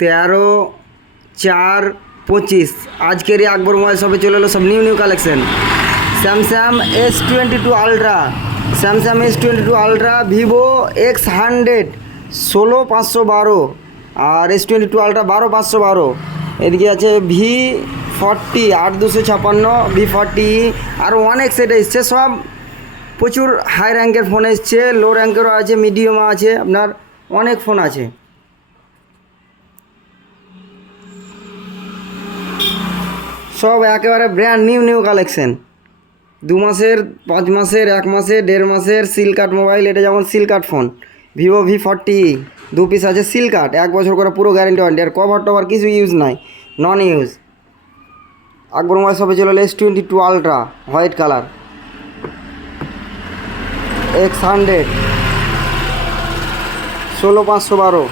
13/4/25 আজকেরই আকবর mobile শপে চলে এলো সব new collection. Samsung S22 ultra, Samsung S22 ultra, Vivo X100 16/512 আর S22 আলট্রা 12/512। এদিকে আছে V40 8/256, V40 আর অনেক সেট এসছে, সব প্রচুর হাই র্যাঙ্কের ফোন এসছে, লো র্যাঙ্কেরও আছে, মিডিয়াম আছে, আপনার অনেক ফোন আছে। সব একেবারে ব্র্যান্ড নিউ কালেকশন। 2 মাসের, 5 মাসের, 1 মাসের, 1.5 মাসের সিল কাট মোবাইল। এটা যেমন seal cut phone, Vivo V40 2 piece আছে সিল কাট, 1 বছর করে পুরো গ্যারেন্টি ওয়ারেন্টি, আর কভার টভার কিছু ইউজ নাই, নন ইউজ। আকবর মোবাইল শপে চলে এলো S22 ultra white colour, X100 16/512।